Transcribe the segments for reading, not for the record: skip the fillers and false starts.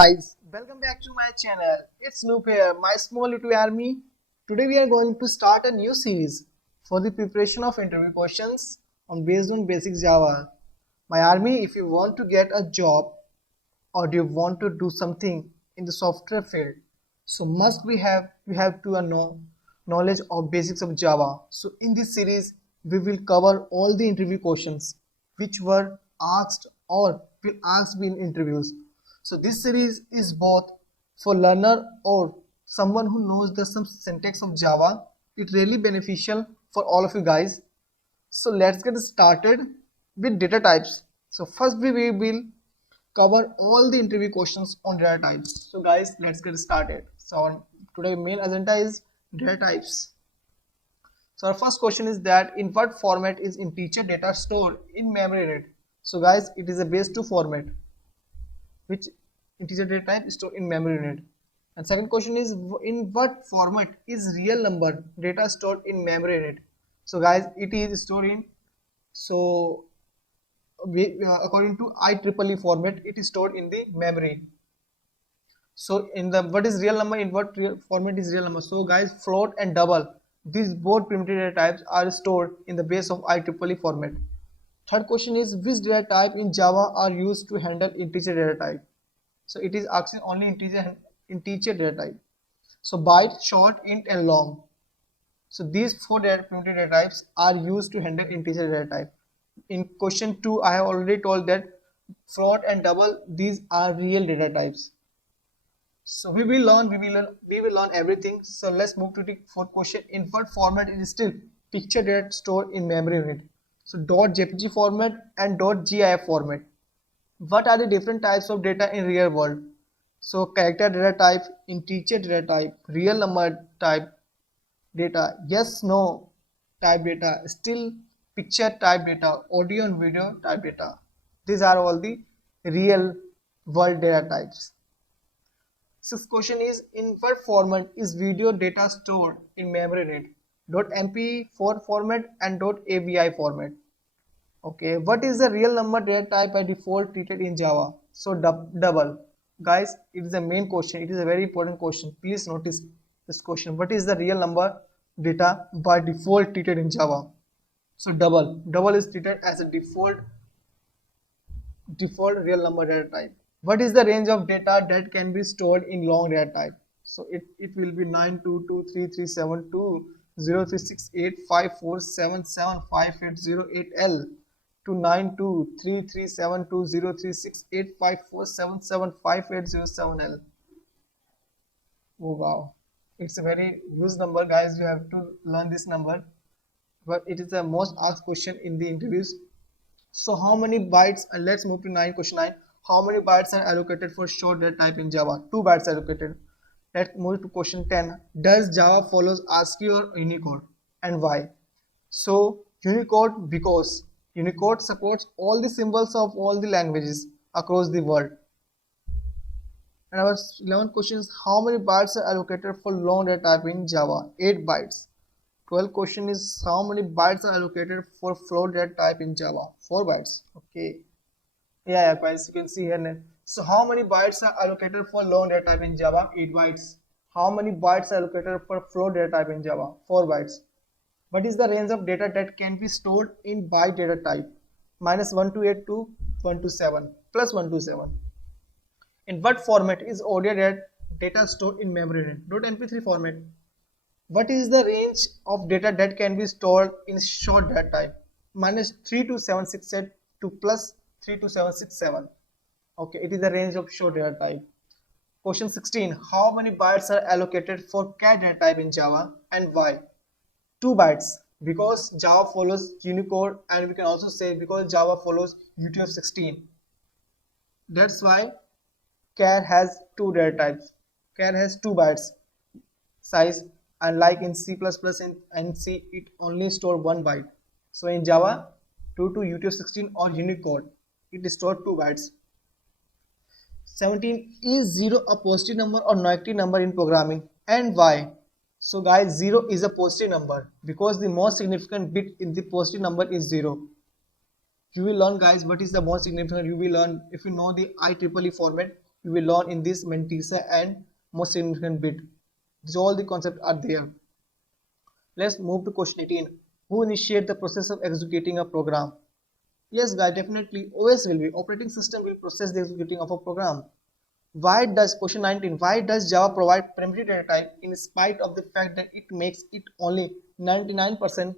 Guys, welcome back to my channel. It's Noop here, my small little army. Today we are going to start a new series for the preparation of interview questions based on basic Java. My army, if you want to get a job or do you want to do something in the software field, so must we have to know knowledge of basics of Java. So in this series we will cover all the interview questions which were asked or will asked in interviews. So this series is both for learner or someone who knows the some syntax of Java. It's really beneficial for all of you guys. So let's get started with data types. So first we will cover all the interview questions on data types. So guys, let's get started. So today main agenda is data types. So our first question is that in what format is integer data stored in memory unit? So guys, it is a base 2 format which integer data type is stored in memory unit. And second question is in what format is real number data stored in memory unit? So guys, it is stored in according to IEEE format, it is stored in the memory. So in the what is real number, in what format is real number? So guys, float and double, these both primitive data types are stored in the base of IEEE format. Third question is which data type in Java are used to handle integer data type? So it is asking only integer data type. So byte, short, int and long. So these four primitive data types are used to handle integer data type. In question 2 I have already told that float and double, these are real data types. So we will learn everything. So let's move to the fourth question. In what format it is still picture data stored in memory unit? So .jpg format and .gif format. What are the different types of data in real world? So character data type, integer data type, real number type data, yes no type data, still picture type data, audio and video type data. These are all the real world data types. Sixth question is in what format is video data stored in memory unit? .mp4 format and .avi format. Okay, what is the real number data type by default treated in Java? So double. Guys, it is a main question. It is a very important question. Please notice this question. What is the real number data by default treated in Java? So double is treated as a default real number data type. What is the range of data that can be stored in long data type? So it will be 9223372036854775808L to 9233720368547758007L. Oh wow, it's a very huge number, guys. You have to learn this number, but it is the most asked question in the interviews. So how many bytes, and let's move to question 9. How many bytes are allocated for short data type in Java? 2 bytes allocated. Let's move to question 10. Does Java follows ASCII or Unicode, and why? So Unicode, because Unicode supports all the symbols of all the languages across the world. And our 11th question is how many bytes are allocated for long data type in Java? 8 bytes. 12th question is how many bytes are allocated for float data type in Java? 4 bytes. Okay. Yeah, guys, you can see here. So how many bytes are allocated for long data type in Java? 8 bytes. How many bytes are allocated for float data type in Java? 4 bytes. What is the range of data that can be stored in byte data type? -128 to 127 plus 127. In what format is audio data stored in memory unit? .mp3 format. What is the range of data that can be stored in short data type? -32768 to plus 32767. Okay, it is the range of short data type. Question 16. How many bytes are allocated for cat data type in Java, and why? 2 bytes, because Java follows Unicode, and we can also say because Java follows UTF-16. That's why char has 2 data types. Char has 2 bytes size, and like in C++ and C, it only store 1 byte. So in Java, due to UTF-16 or Unicode, it is stored 2 bytes. 17. Is 0 a positive number or negative number in programming, and why? So guys, 0 is a positive number because the most significant bit in the positive number is 0. You will learn, guys, what is the most significant. You will learn if you know the IEEE format. we will learn in this mantissa and most significant bit. These all the concepts are there. Let's move to question 18. Who initiate the process of executing a program? Yes, guys, definitely. OS will be. Operating system will process the executing of a program. Why does question 19? Why does Java provide primitive data type in spite of the fact that it makes it only 99%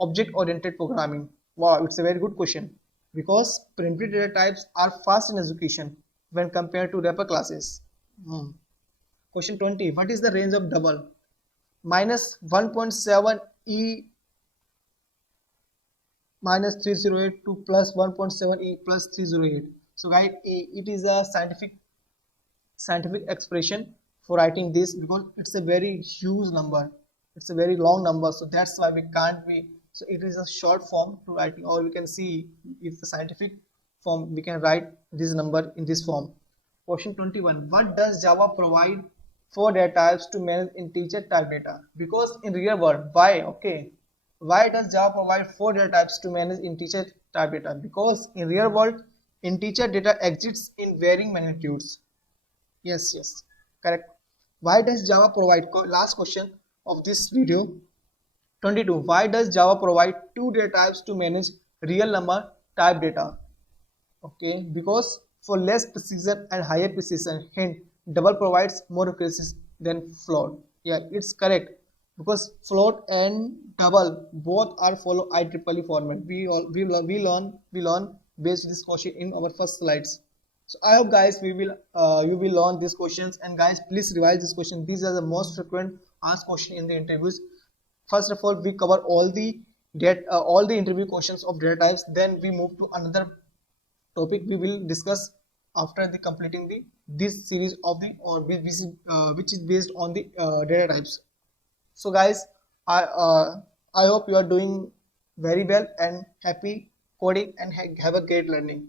object-oriented programming? Wow, it's a very good question. Because primitive data types are fast in execution when compared to wrapper classes. Hmm. Question 20. What is the range of double? Minus 1.7 E minus 308 to plus 1.7 E plus 308. So guys, it is a scientific expression for writing this because it's a very huge number, it's a very long number, so that's why we can't be, so it is a short form to writing, or we can see it's a scientific form, we can write this number in this form. Question 21. What does Java provide for data types to manage integer type data? Because in real world, why? Okay, why does Java provide four data types to manage integer type data? Because in real world, integer data exists in varying magnitudes. Yes, yes, correct. Why does Java provide, last question of this video, 22. Why does Java provide two data types to manage real number type data? Okay, because for less precision and higher precision, hint, double provides more accuracy than float. Yeah, it's correct because float and double both are follow IEEE format. We learn based this question in our first slides. So I hope guys you will learn these questions, and guys please revise this question. These are the most frequent asked question in the interviews. First of all, we cover all the interview questions of data types. Then we move to another topic we will discuss after the completing the this series of the which is based on the data types. So guys, I hope you are doing very well and happy coding and have a great learning.